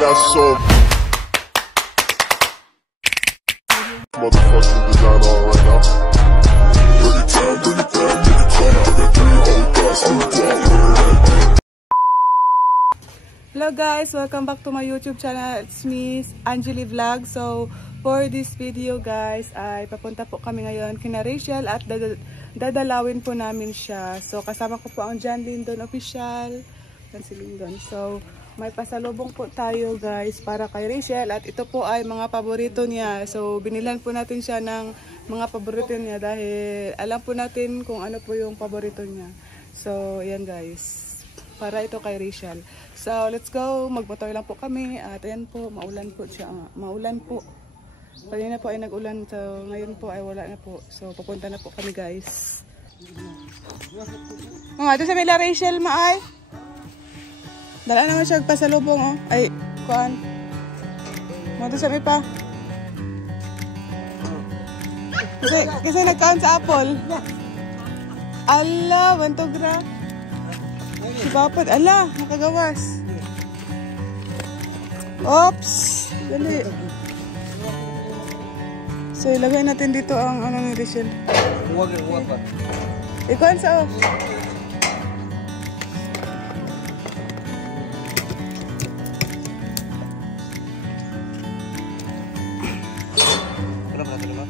got some motherfucking design on right now. Bring it down, bring it down, bring it down. I got 3 old thoughts in the dark. Hello guys, welcome back to my YouTube channel. It's me, Angeli Vlog. So for this video guys, ay papunta po kami ngayon kina Rachel at dadalawin po namin siya. So kasama ko po ang John Lindon Official. Yan si Lindon. So may pasalubong po tayo guys para kay Rachel at ito po ay mga paborito niya. So binilan po natin siya ng mga paborito niya dahil alam po natin kung ano po yung paborito niya. So ayan guys, para ito kay Rachel. So let's go, magmotor lang po kami at ayan po, maulan po siya. Maulan po. Kanina po ay nag-ulan, so ngayon po ay wala na po. So papunta na po kami guys. Ito sa Mila Rachel maay. Dala naman siya pasalubong oh. Ay, kuan. Ito sa may pa. Kasi nagkaan sa apple. Ala, wantogra. Si Papad, ala, nakagawas. Oops! Dali. So, ilagay natin dito ang ano ni Rachel. Huwag pa. Ikuan sa oh. Berapa natin naman?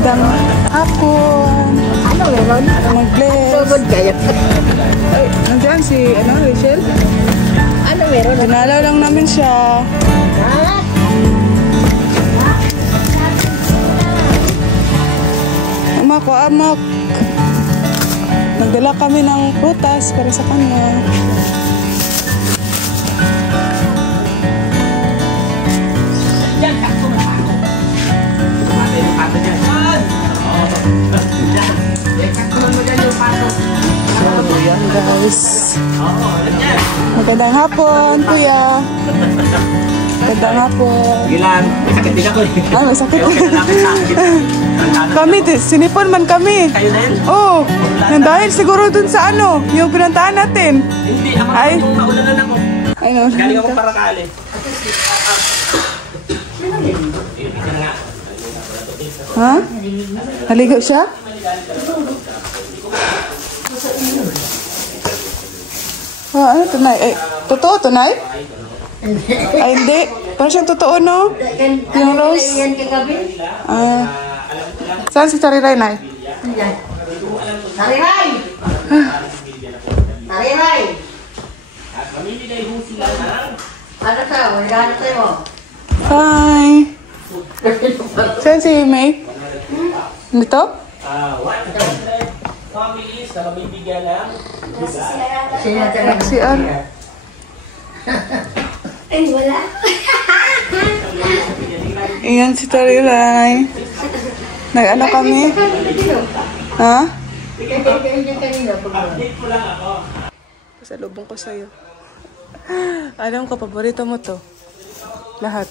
Magandang hapon. Ano meron? Mag-bless. Sugod kayo. Ay, nandiyan si, Rachel? Ano meron? Pinalaw lang namin siya. Ha? Amak. Nagdala kami ng prutas para sa kanya. Yan, kakto na ako. Tumatay yung pato dyan. Yan! Kakto mo dyan yung pato. Ayan guys. Oo, yan. Magandang hapon, kuya. Magandang hapon. Sige lang, may sakit din ako eh. Ay, may sakit. Okay na lang sa akin. Kami, sinipon man kami. Kayo na yun? Oo. Nang dahil siguro dun sa yung pinuntahan natin. Hindi, ako Ay. nung naulanan ako. Ay, no. Galing ako para kali. Ha? Haligo siya? Ano tunay? Ay, totoo tunay? Ay, hindi. Parang siyang totoo, no? Yung rose. Yan kagabi. Saan si Tariray, Nay? Yan. Tariray! Tariray! Ano sa'yo? Magkano sa'yo? Hi! Saan si May? Dito? Families na mabibigyan ng Sino talaga? Si An. Ay, wala. Iyan si Tariray. Nag-ano kami? Ha? Pasalubong ko sa'yo. Alam ko, paborito mo to. Lahat.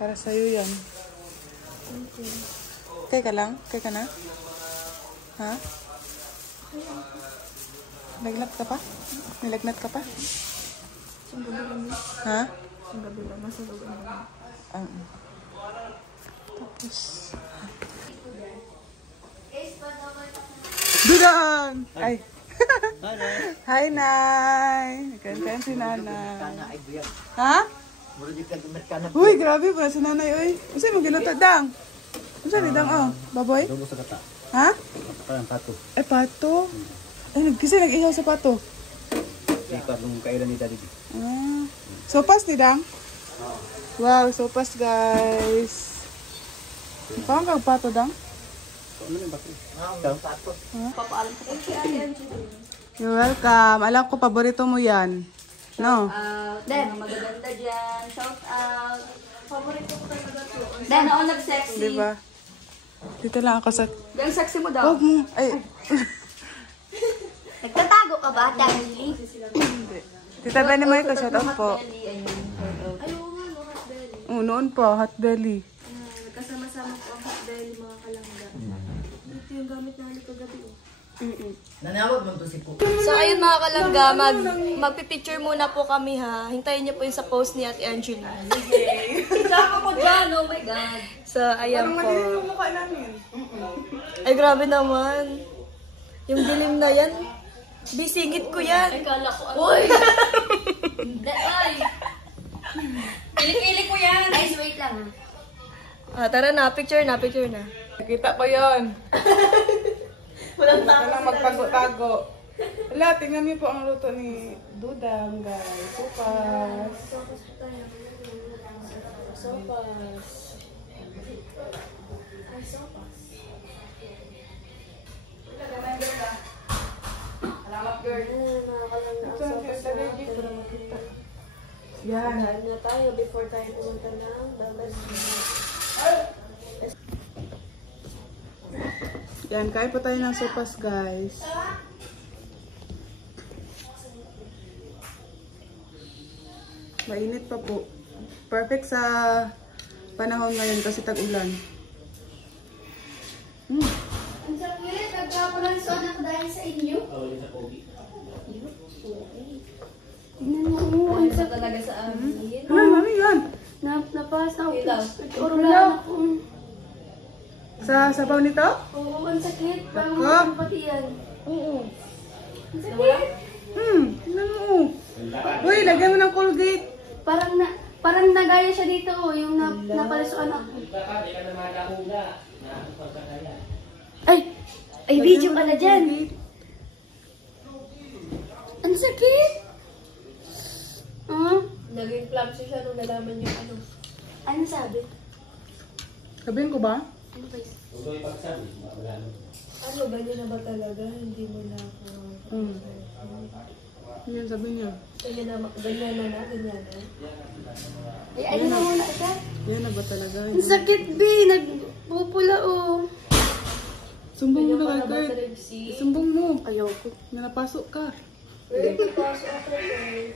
Para sa'yo yan. Kay ka lang? Kay ka na? Ha? Lagnat ka pa? Nilagnat ka pa? Ha? Tapos... Dudaan! Ay! Hi, Nay! Nagkankan si Nanay. Ha? Uy, grabe ba si Nanay, uy? Kasi magiluto, Dang. Kasi ni Dang, oh. Baboy? Ha? Parang pato. Eh, pato? Kasi nag-ihaw sa pato. Ipat nung kailan ni Daddy. Sopas ni Dang? Wow, sopas, guys. Parang kag pato, Dang? Ano yung pato? You're welcome. Alam ko, paborito mo yan. No? Den, magaganda dyan. Shout out. Favorito ko talaga to. Den, ako nag-sexy. Diba? Dito lang ako sa... Yung sexy mo daw. Huwag mo. Ay. Nagtatago ka ba, Danny? Hindi. Tita Benny mo ito, shout out po. Ay, oo nga, no, hot belly. Noon po, hot belly. Kasama-sama po ang hot belly, mga kalangga. Ito yung gamit namin kagabi. Nanawag mo to si Puko. So, ayun mga kalangga, magpipicture muna po kami ha. Hintayin niyo po yung sa post ni Ate Angela. Tsaka ko dyan, oh my God. So, ayan po. mukha namin. Ay, grabe naman. Yung dilim na yan, bisingit ko yan. Ay, kala ko ano. Uy! Hindi, ay! Kilik-kilik ko yan. Ay, wait lang ha. Tara na, picture na. Nakita ko yun. Walang Baka lang magtago-tago. Wala, tingnan niyo po ang luto ni Dudang, guys. Sopas. Salamat, girl. Ito ang kailangan dito para makita. Yan. Kain na tayo before tayo pumunta ng Dallas. Yan, kain po tayo ng sopas, guys. Mainit pa po. Perfect sa panahon ngayon kasi tag-ulan. Ang sakit, nagkapulan sa anak dahil sa inyo. Tingnan mo, ang sakit Talaga sa amin. Ano yan? napasa ako. Ilaw. Nagkaroon ako. Sa sabaw nito? Oo, ang sakit. Parang Ako? ang pati yan. Oo. Ang sakit. Tingnan mo. Uy, lagyan mo ng Colgate. Parang nagaya siya dito, oh, yung napalisuan ako. Ay, video ka na dyan. Ang sakit. Naging clumsy siya nung nalaman yung ano. Ano sabi? Sabihin ko ba? Ano ba yun? Ano, ganyan na ba talaga? Hindi mo na ako... Yan, sabi niya. Ganyan na, ganyan na. Ay, ano na muna ka? Yan na ba talaga? Ang sakit, B. Nagpupula, oh. Sumbong mo Ganyan na ka na ba kay sa Kurt. Red Sea? Sumbong mo. Ayaw ko. Nga napasok ka. Wait, pasok ako guys.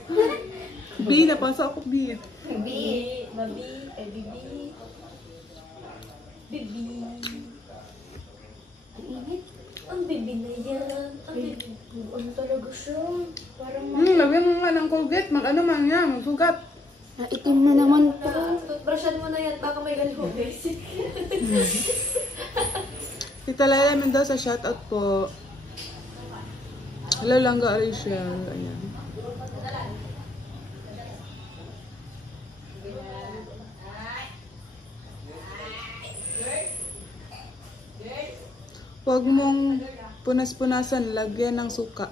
B, napasok ako B. Baby, baby, baby. Baby. Ang init. Ang baby na yan. Ang baby. Ano talaga siya? Parang Lagyan mo nga ng Colgate. Mag-ano man yan. Magsugat. Naitim na naman po. toothbrushan mo na yan. Baka may galaw basic. Tita Laila Mendoza, shoutout po. Hello, Langga Rachel. Ayan. Huwag mong punas-punasan, lagyan ng suka.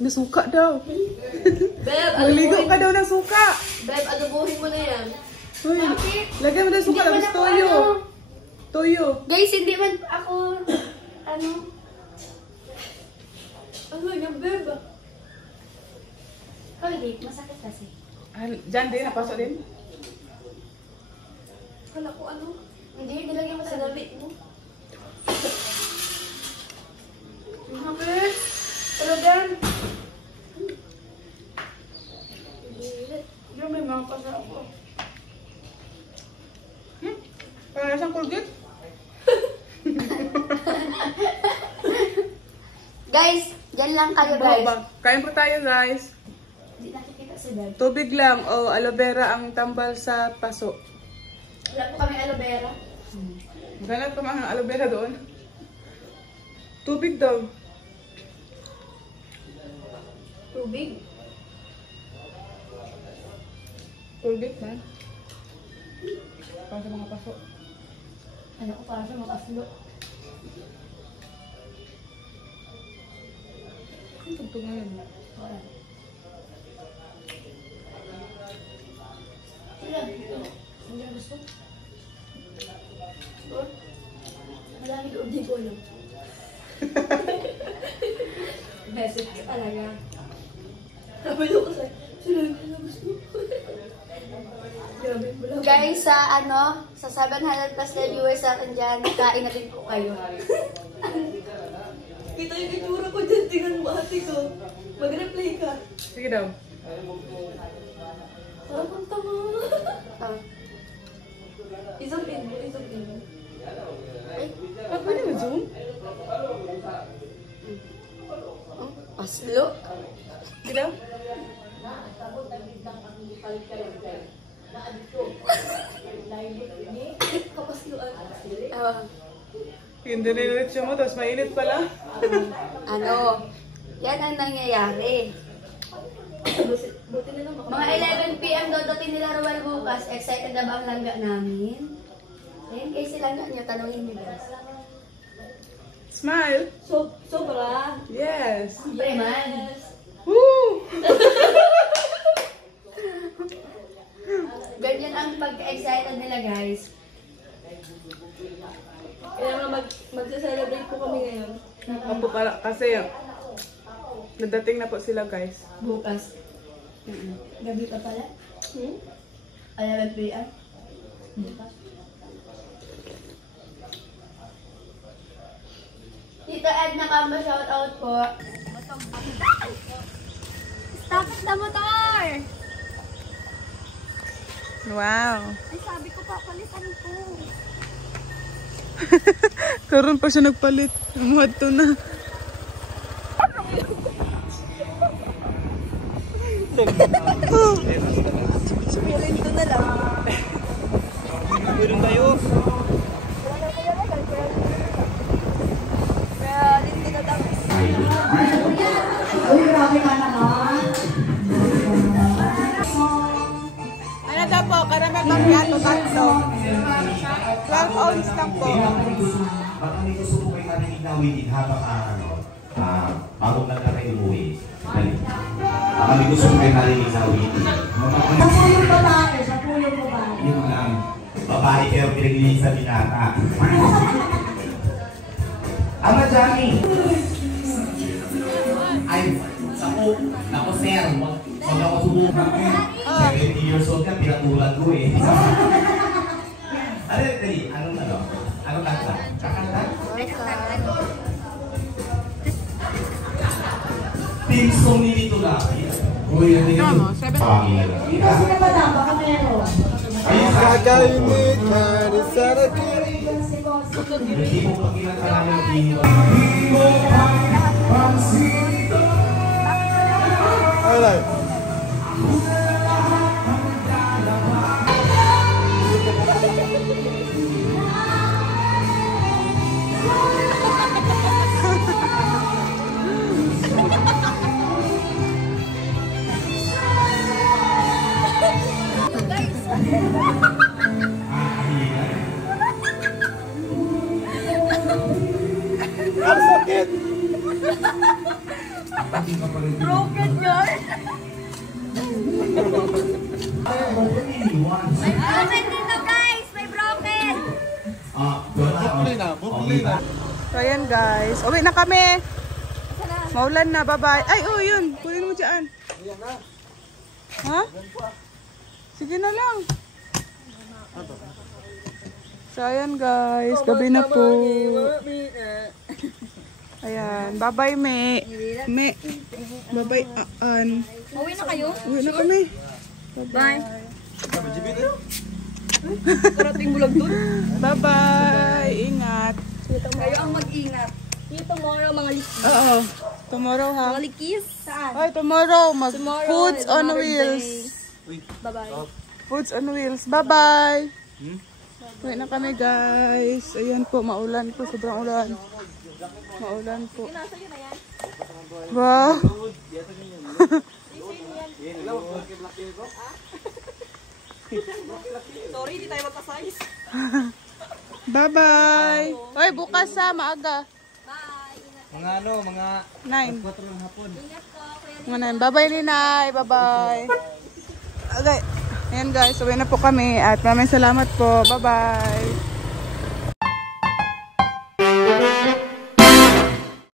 Nasuka daw. Beb, Maligo ka daw ng suka. Beb, adobohin mo na yan. Uy, lagyan mo daw suka. Tapos toyo. Toyo. Guys, hindi man ako, ano, Ano yan, Beb? Colgate, masakit kasi. Diyan din, napasok din. Kala ko ano? Hindi, nilagyan mo Sa sa damit mo. Bakit? Talagang. Yung may mga kasama ko. Para siyang Colgate? Guys, dyan lang kayo guys. Kain po tayo, guys. Hindi nakikita si Beb. Tubig lang o aloe vera ang tambal sa paso. Wala po kami aloe vera. Ganap ka mga aloe vera doon. Tubig daw. Tubig. Colgate man. Para sa mga paso. Ano ko para sa makaslo. Ang tugtog ngayon. Wala. Sila, hindi na gusto. Malami ko, hindi ko alam. Message ka talaga. Napalo ko sa'yo. Sila, hindi na gusto. Grabe mo lang. Guys, sa ano, sa 700 plus na viewers sa akin dyan, kain na din po kayo. Kita yung itsura ko dyan. Tingnan mo ate ko. Mag-reply ka. Sige daw. Parang kang tama. Ah. I-zoom in mo, i-zoom in mo. Pwede mo zoom? Paslo? Sige daw. Kapasluan. Hindi na yung mo, tapos mainit pala. Ano, yan ang nangyayari. Buti na lang Mga 11 PM daw dating nila Ruel bukas. Excited na ba ang langga namin? Ayun, kayo si langga niya, tanongin niyo guys. Smile. Sobra. Yes. Siyempre man. Woo! Ganyan ang pagka-excited nila guys. Kaya nga magsa-celebrate po kami ngayon. Opo pala, kasi nadating na po sila, guys. Bukas. Gabi pa pala? 11 PM? Bukas. Tito Edna Kamba, shout out po. Stop it na motor! Wow. Ay, sabi ko papalitan ko. Karoon pa siya nagpalit. Umuhat to na. Ito na lang. Meron tayo. Kaya dito na lang. Ano daw po? Karamel macchiato, tatlo. 12 lang po. Baka may gusto po kayo narinig na awitin habang bago na kayo umuwi. Baka may gusto po kayo narinig na awitin. Sa pulong babae, sa pulong babae. Yun lang. Babae kayo pinagiging sa binata. Ama Johnny! Ay, ako sir, wag ako subukan. 70 years old ka, pinatulan ko eh. Dali, anong kanta? Kakanta? Team song ni Lito Lapid. Uy, ano yun? Pangin na. Kasi naman na, baka meron. Ayun, Kakainit ka, di sana hindi mo pagkilala ng iniwan. Alright. Ang sakit! Broken girl! May broken dito guys! May broken! Bukli na. So ayan guys. Uwi na kami. Maulan na. Bye-bye. Ay, oh yun. Kunin mo dyan. Ha? Sige na lang. So ayan guys. Gabi na po. Ayan. Bye-bye, Me. Me. Bye-bye, Aan. Uwi na kayo? Uwi na kami. Bye. Parating bulag dun. Bye-bye. Ingat. Kayo ang mag-ingat. See you tomorrow, mga likis. Oo. Tomorrow ha. Mga likis? Saan? Ay, tomorrow. Tomorrow Foods is on another wheels. day. Bye-bye. Foods on wheels. Bye-bye. Uwi na kami guys. Ayan po, maulan po. Sobrang ulan. Maulan po. Wow. Sorry, hindi tayo magka-size. Bye-bye. Oy, bukas sa maaga. Mga 9. 4 ng hapon. Mga 9. Bye-bye, Ninay. Bye-bye. Okay. Ayan guys, uwi na po kami at maraming salamat po. Bye-bye.